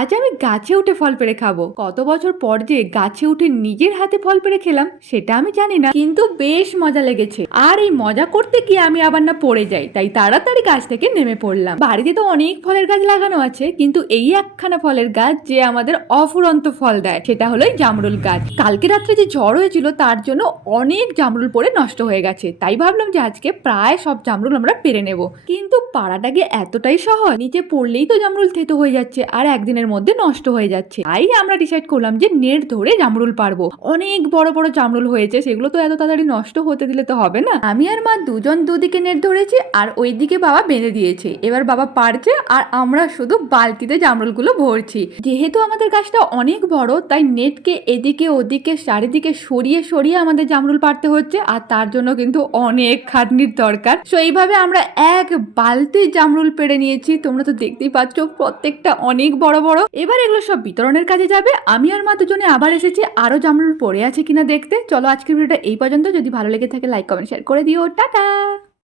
আজ আমি গাছে উঠে ফল পেড়ে খাবো। কত বছর পর যে গাছে উঠে নিজের হাতে ফল পেড়ে খেলাম সেটা আমি জানি না, কিন্তু বেশ মজা লেগেছে। আর এই মজা করতে গিয়ে আমি আবার না পড়ে যাই, তাই তাড়াতাড়ি গাছ থেকে নেমে পড়লাম। বাড়িতে তো অনেক ফলের গাছ লাগানো আছে, কিন্তু এই একখানা ফলের গাছ যে আমাদের অফুরন্ত ফল দেয়, সেটা হলো এই জামরুল গাছ। কালকে রাত্রে যে ঝড় হয়েছিল তার জন্য অনেক জামরুল পড়ে নষ্ট হয়ে গেছে, তাই ভাবলাম যে আজকে প্রায় সব জামরুল আমরা পেরে নেব। কিন্তু পাড়াটাকে এতটাই সহজ, নিচে পড়লেই তো জামরুল থেতো হয়ে যাচ্ছে আর একদিনের মধ্যে নষ্ট হয়ে যাচ্ছে। তাই আমরা ডিসাইড করলাম যে নেট ধরে জামরুল পারবো। অনেক বড় বড় জামরুল হয়েছে, সেগুলো তো এত তাড়াতাড়ি নষ্ট হতে দিলে তো হবে না। আমি আর মা দুজন দুদিকে নেট ধরেছি আর ওইদিকে বাবা বেঁধে দিয়েছে। এবার বাবা পারছে আর আমরা শুধু বালতিতে জামরুলগুলো ভরছি। যেহেতু আমাদের গাছটা অনেক বড়, তাই নেটকে এদিকে ওদিকে চারিদিকে সরিয়ে সরিয়ে আমাদের জামরুল পারতে হচ্ছে, আর তার জন্য কিন্তু অনেক খাটনির দরকার। সো এইভাবে আমরা এক বালতি জামরুল পেড়ে নিয়েছি। তোমরা তো দেখতেই পাচ্ছ প্রত্যেকটা অনেক বড় বড়। এবার এগুলো সব বিতরণের কাজে যাবে। আমি আর মা দুজনে আবার এসেছি আরো জামরুল পড়ে আছে কিনা দেখতে। চলো আজকের ভিডিওটা এই পর্যন্ত। যদি ভালো লেগে থাকে লাইক কমেন্ট শেয়ার করে দিও। টাটা।